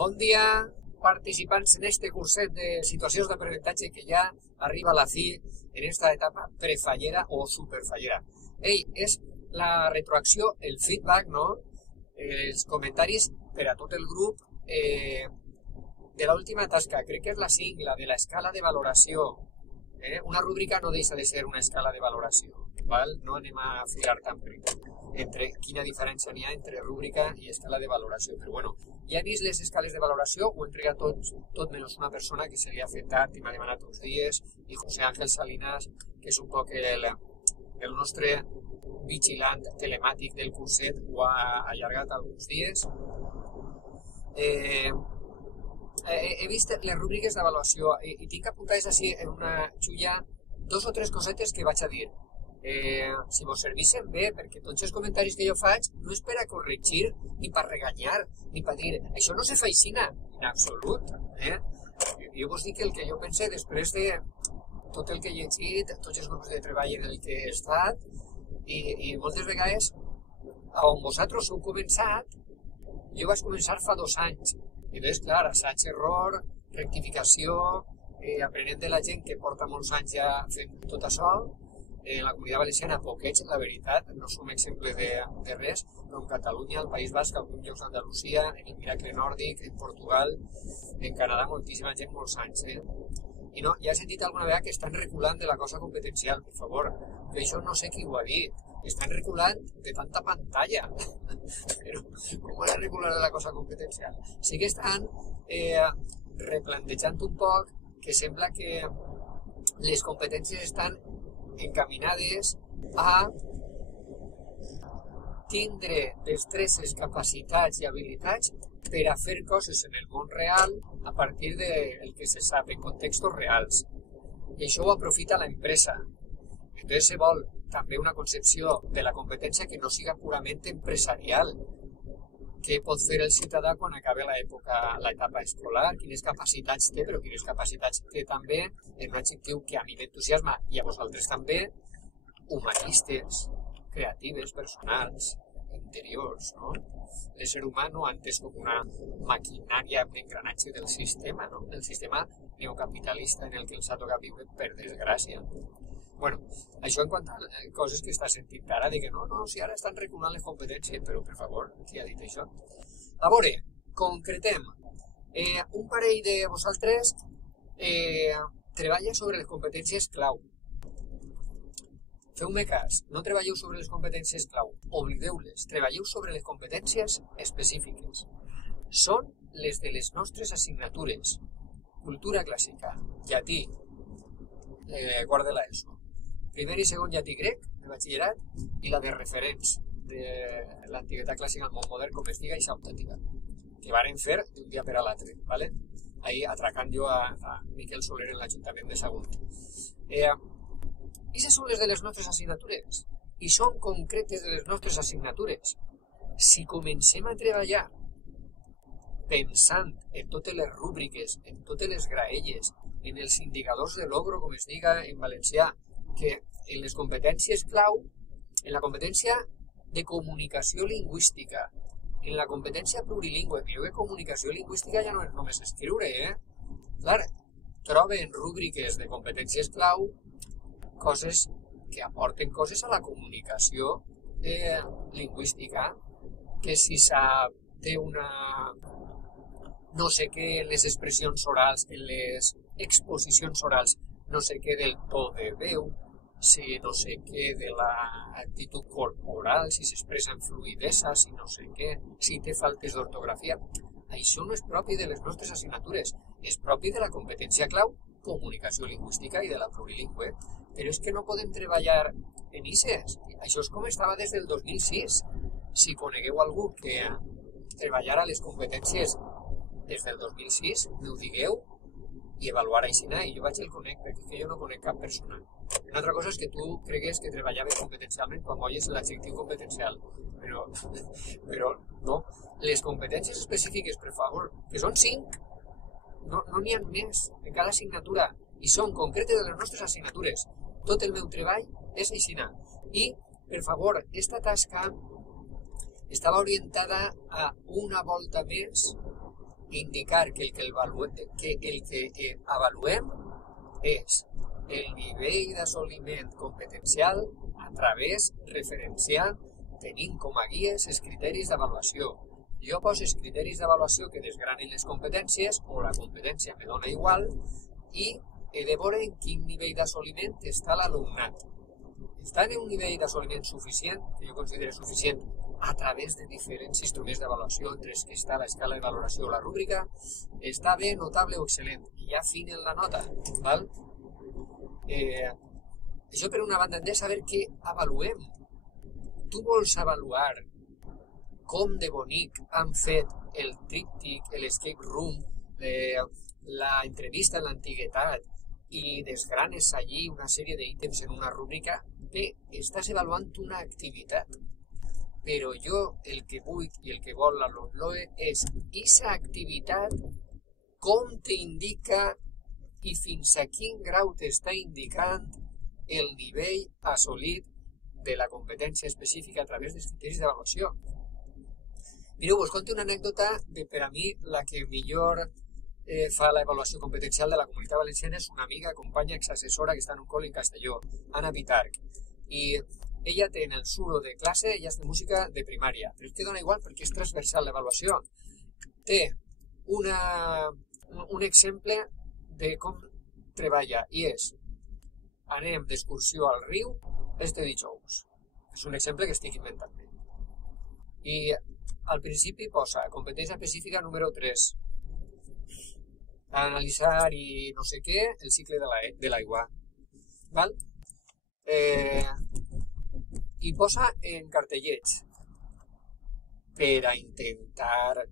Bon dia, participants en este curset de situacions d'aprenentatge que ja arriba a la fi en esta etapa prefallera o superfallera. Ei, és la retroacció, el feedback, no? Els comentaris per a tot el grup de l'última tasca. Crec que és la 5, la de l'escala de valoració. Una rúbrica no deixa de ser una escala de valoració. Val? No anem a filar tan entre quina diferència n'hi ha entre rúbrica i escala de valoració. Però bueno, ja he vist les escales de valoració, ho he entregat tot menys una persona que se li ha fet tard i m'ha demanat uns dies, i José Ángel Salinas, que és un poc el nostre vigilant telemàtic del curset, ho ha allargat alguns dies. He vist les rúbriques d'avaluació i tinc apuntades així en una xulla 2 o 3 cosetes que vaig a dir. Si vos servissin bé, perquè tots els comentaris que jo faig no és per a corregir, ni per reganyar, ni per dir, això no se fa aixina, en absolut. Jo vos dic el que jo pense després de tot el que he llegit, tots els grups de treball en el que he estat, i moltes vegades, on vosaltres heu començat, jo vaig començar fa 2 anys. I llavors, clar, assaig, error, rectificació, aprenent de la gent que porta molts anys ja fent tot això. En la Comunitat Valenciana, poquets, la veritat, no som exemple de res, però en Catalunya, al País Basc, alguns llocs d'Andalusia, en el Miracle Nòrdic, en Portugal, en Canadà, moltíssima gent, molts anys. I no, ja he sentit alguna vegada que estan reculant de la cosa competencial, per favor, que això no sé qui ho ha dit. Estan reculant de tanta pantalla. Però com han de recular de la cosa competencial? Sí que estan replantejant un poc que sembla que les competències estan encaminades a tindre destreses, capacitats i habilitats per a fer coses en el món real a partir del que se sap en contextos reals. I això ho aprofita l'empresa. Entonces se vol també una concepció de la competència que no siga purament empresarial. Què pot fer el ciutadà quan acaba l'etapa escolar? Quines capacitats té, però quines capacitats té també, en un adjectiu que a mi m'entusiasma i a vosaltres també, humanistes, creatives, personals, interiors, no? L'ésser humà no entès com una maquinària d'engranatge del sistema, no? El sistema neocapitalista en el que els ha tocat viure, per desgràcia. Bueno, això en quant a coses que estàs sentint ara, de que no, si ara estan reculant les competències, però per favor, qui ha dit això? A veure, concretem. Un parell de vosaltres treballa sobre les competències clau. Feu-me cas, no treballeu sobre les competències clau, oblideu-les, treballeu sobre les competències específiques. Són les de les nostres assignatures. Cultura clàssica, llatí, quart de l'ESO. Primer i segon llatí grec, de batxillerat, i la de referents de l'antiguitat clàssica al món modern, com es diga, i autèntica, que varen fer d'un dia per a l'altre, ¿vale? Ahí atracant jo a Miquel Soler en l'Ajuntament de Sagunt. Aquestes són les de les nostres assignatures, i són concretes de les nostres assignatures. Si comencem a treballar pensant en totes les rúbriques, en totes les graelles, en els indicadors de logro, com es diga en valencià, que en les competències clau, en la competència de comunicació lingüística, en la competència plurilingüe, que jo que comunicació lingüística ja no és només escriure, Clar, troba en rúbriques de competències clau coses que aporten coses a la comunicació lingüística, que si té una no sé què en les expressions orals, en les exposicions orals, no sé què del to de veu, si no sé què de l'actitud corporal, si s'expressa en fluidesa, si no sé què, si té faltes d'ortografia. Això no és propi de les nostres assignatures, és propi de la competència clau, comunicació lingüística i de la plurilingüe. Però és que no podem treballar en ICES. Això és com estava des del 2006. Si conegueu algú que treballara les competències des del 2006, m'ho digueu, i avaluar aixina, i jo vaig el conec, perquè jo no conec cap persona. Una altra cosa és que tu cregues que treballaves competencialment quan molles l'adjectiu competencial, però no. Les competències específiques, per favor, que són 5, no n'hi ha més en cada assignatura, i són concretes de les nostres assignatures. Tot el meu treball és aixina. I, per favor, esta tasca estava orientada a una volta més indicar que el que avaluem és el nivell d'assoliment competencial a través, referenciant, tenint com a guies els criteris d'avaluació. Jo poso els criteris d'avaluació que desgranen les competències, o la competència me dona igual, i he de veure en quin nivell d'assoliment està l'alumnat. Està en un nivell d'assoliment suficient, que jo considero suficient, a través de diferents instruments d'avaluació, entre els que està l'escala de valoració o la rúbrica, està bé, notable o excel·lent, i ja afinen la nota, val? Això per una banda hem de saber què avaluem. Tu vols avaluar com de bonic han fet el tríptic, l'escape room, la entrevista en l'antiguitat i desgranes allí una sèrie d'ítems en una rúbrica. Bé, estàs avaluant una activitat, però jo el que vull i el que vol la LOMLOE és aquesta activitat com t'indica i fins a quin grau t'està indicant el nivell assolit de la competència específica a través dels criteris d'avaluació. Mireu, us conto una anècdota de, per a mi, la que millor fa l'avaluació competencial de la Comunitat Valenciana és una amiga, companya, exassessora que està en un col·le en Castelló, Anna Pitarch. I ella té en el suro de classe, ella és de música de primària, però és que dona igual perquè és transversal l'avaluació. Té un exemple de com treballa i és: anem d'excursió al riu este dijous. És un exemple que estic inventant bé. I al principi posa competència específica número 3. Analitzar i no sé què el cicle de l'aigua. Val? I posa en cartellets: per a intentar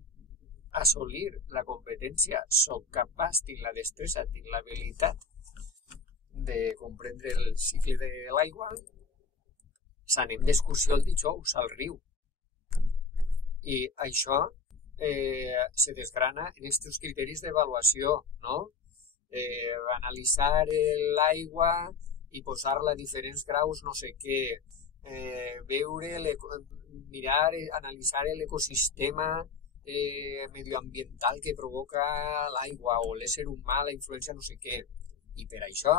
assolir la competència soc capaç, tinc la destressa, tinc l'habilitat de comprendre el cicle de l'aigua, s'anem d'excursió el dijous al riu. I això se desgrana en aquests criteris d'avaluació, no? Analitzar l'aigua i posar-la a diferents graus, no sé què, mirar, analitzar l'ecosistema medioambiental que provoca l'aigua o l'ésser humà, la influència no sé què. I per això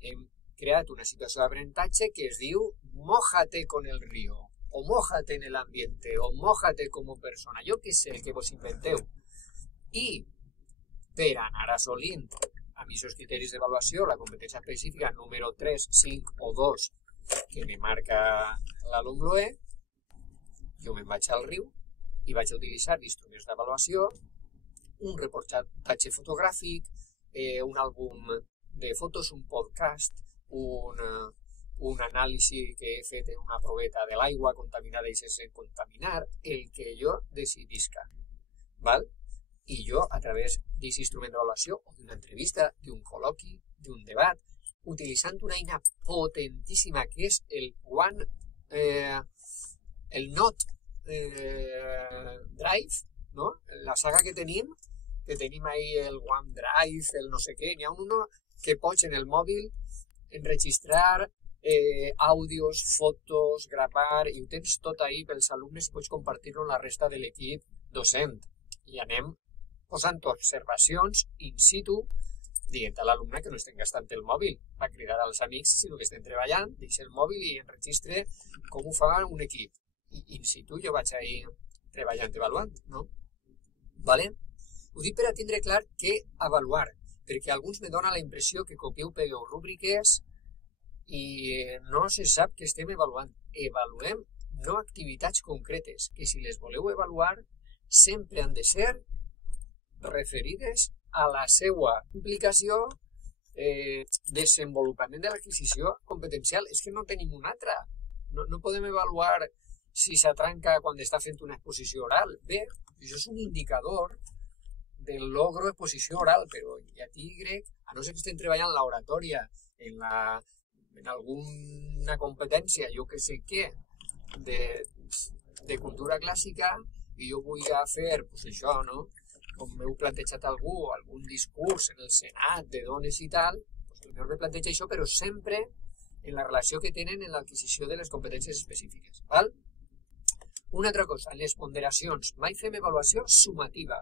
hem creat una situació d'aprenentatge que es diu mójate con el río, o mójate en el ambiente, o mójate como persona, jo què sé, el que vos inventeu. I per anar assolint amb aquests criteris d'avaluació la competència específica número 3, 5 o 2 que me marca la LOMLOE, jo me'n vaig al riu i vaig a utilitzar instruments d'avaluació, un reportatge fotogràfic, un àlbum de fotos, un podcast, un anàlisi que he fet en una proveta de l'aigua contaminada i sense contaminar, el que jo decidisca. Val? I jo, a través d'aquest instrument d'avaluació, o d'una entrevista, d'un col·loqui, d'un debat, utilitzant una eina potentíssima que és el Note Drive, no? La saga que tenim ahí el OneDrive, el no sé què, n'hi ha un que pots en el mòbil enregistrar àudios, fotos, gravar, i ho tens tot ahí pels alumnes i pots compartir-ho amb la resta de l'equip docent. I anem posant observacions in situ, dient a l'alumne que no estem gastant el mòbil per cridar als amics, sinó que estem treballant, deixa el mòbil i enregistre com ho fa un equip. I in situ jo vaig ahí treballant, avaluant, no? Vale? Ho dic per a tindre clar què avaluar, perquè alguns me dona la impressió que copieu, pegueu rúbriques i no se sap que estem avaluant. Avaluem no activitats concretes, que si les voleu avaluar sempre han de ser referides a la seva implicació, desenvolupament de l'adquisició competencial. És que no tenim una altra. No podem avaluar si s'atranca quan està fent una exposició oral. Bé, això és un indicador del logro d'exposició oral, però ja t'hi grec, a no ser que estem treballant l'oratòria en alguna competència, jo que sé què, de cultura clàssica, i jo vull fer, doncs això, no?, com m'heu plantejat algun discurs en el Senat de dones i tal, doncs potser me planteja això, però sempre en la relació que tenen en l'adquisició de les competències específiques. Val? Una altra cosa, en les ponderacions, mai fem avaluació sumativa.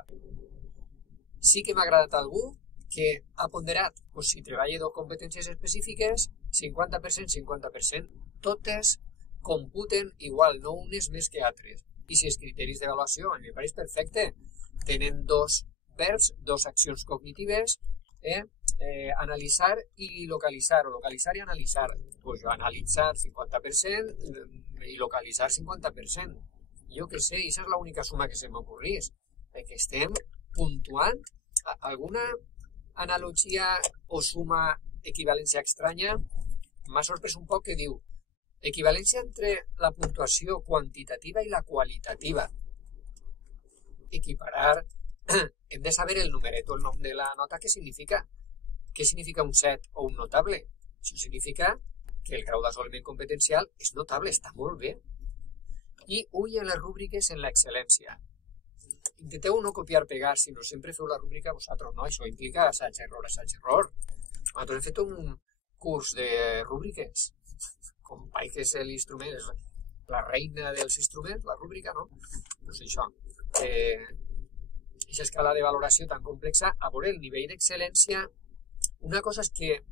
Sí que m'ha agradat algú que ha ponderat, doncs, si treballa de competències específiques, 50%, 50%, totes computen igual, no unes més que altres. I si els criteris d'avaluació, a mi em pareix perfecte, tenen dos verbs, dos accions cognitives, analitzar i localitzar, o localitzar i analitzar. Pues jo analitzar 50% i localitzar 50%. Jo què sé, aquesta és l'única suma que se m'ocorrís, que estem puntuant. Alguna analogia o suma equivalència estranya m'ha sorprès un poc, que diu equivalència entre la puntuació quantitativa i la qualitativa. Equiparar, hem de saber el numeret o el nom de la nota, què significa. Què significa un 7 o un notable? Això significa que el grau d'assoliment competencial és notable, està molt bé. I ull en les rúbriques en l'excel·lència. Intenteu no copiar-pegar, sinó sempre feu la rúbrica vosaltres, no? Això implica assaig-error, assaig-error. Nosaltres hem fet un curs de rúbriques, com que és l'instrument, és la reina dels instruments, la rúbrica, no? Doncs això, aquesta escala de valoració tan complexa, a veure el nivell d'excel·lència. Una cosa és que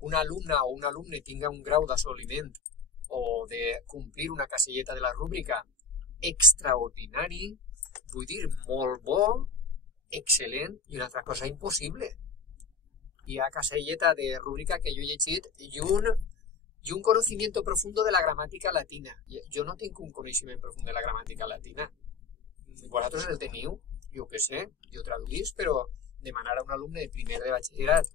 una alumna o un alumne tinga un grau d'assoliment o de complir una caselleta de la rúbrica extraordinari, vull dir, molt bo, excel·lent, i una altra cosa impossible. Hi ha caselleta de rúbrica que jo he llegit i un conocimiento profundo de la gramàtica latina. Jo no tinc un coneixement profund de la gramàtica latina. Vosaltres el teniu, jo què sé, jo traduís, però demanar a un alumne de primer de batxillerat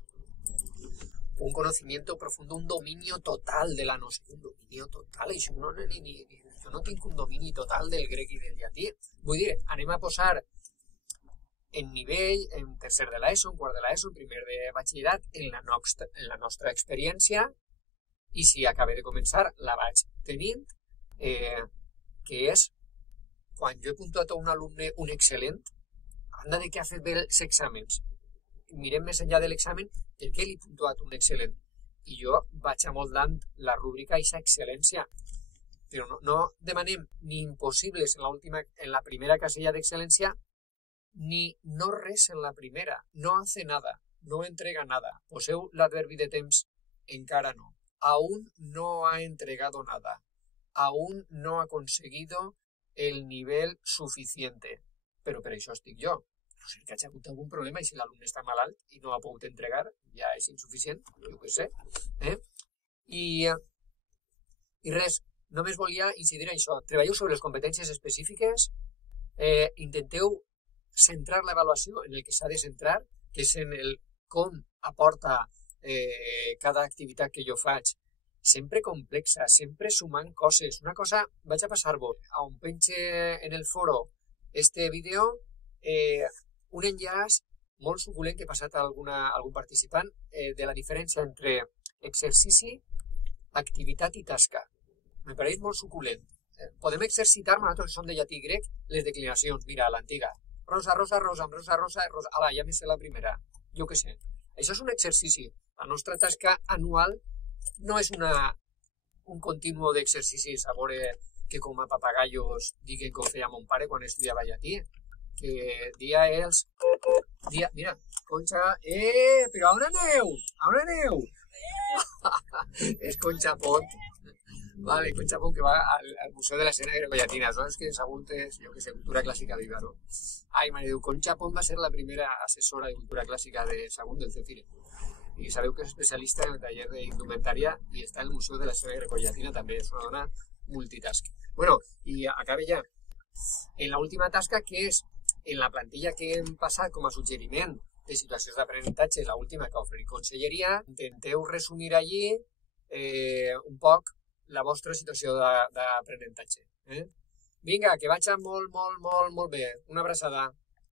un conocimiento profundo, un dominio total de la noció, un dominio total, això jo no tinc un domini total del grec i del llatí. Vull dir, anem a posar en nivell, en tercer de l'ESO, en quart de l'ESO, en primer de batxillerat, en la nostra experiència, i si acaba de començar la vaig tenint, que és, quan jo he puntuat a un alumne un excel·lent, anda de que ha fet bé els exàmens, mirem més enllà de l'examen, per què li he puntuat un excel·lent? I jo vaig amoldant la rúbrica a aquesta excel·lència. Però no demanem ni impossibles en la primera casella d'excel·lència, ni no res en la primera. No hace nada, no entrega nada. Poseu l'adverbi de temps, encara no. Aún no ha entregado nada. Aún no ha conseguido el nivel suficiente. Però per això estic jo. No sé que hagi hagut algun problema i si l'alumne està malalt i no ha pogut entregar, ja és insuficient, jo què sé. I res, només volia incidir en això. Treballeu sobre les competències específiques, intenteu centrar l'avaluació en el que s'ha de centrar, que és en el com aporta cada activitat que jo faig, sempre complexa, sempre sumant coses. Una cosa, vaig a passar-vos, on penge en el foro este vídeo, un enllaç molt suculent que ha passat a algun participant de la diferència entre exercici, activitat i tasca. Me pareix molt suculent. Podem exercitar, nosaltres que som de llatí i grec, les declinacions. Mira, l'antiga. Rosa, rosa, rosa, amb rosa, rosa, rosa. Ala, ja me sé la primera. Jo què sé. Això és un exercici. La nostra tasca anual no és un continuo d'exercicis, a veure que com a papagallos diguen que ho feia mon pare quan estudiava llatí. Que dia els... Mira, Concha... Però on aneu? On aneu? És Concha Pont. Vale, Concha Pont que va al Museu de l'Escena Grecollatina. Són els que s'apuntes, jo que sé, cultura clàssica d'Ibar. Ai, mare, diu, Concha Pont va ser la primera assessora de cultura clàssica de Sagunt del Cefire. I sabeu que és especialista en el taller d'indumentària i està al Museu de l'Escena Grecollatina també. És una dona multitask. Bueno, i acabe ja. En l'última tasca, que és en la plantilla que hem passat com a suggeriment de situacions d'aprenentatge, l'última que oferir conselleria, intenteu resumir allí un poc la vostra situació d'aprenentatge. Vinga, que vaig molt bé. Una abraçada.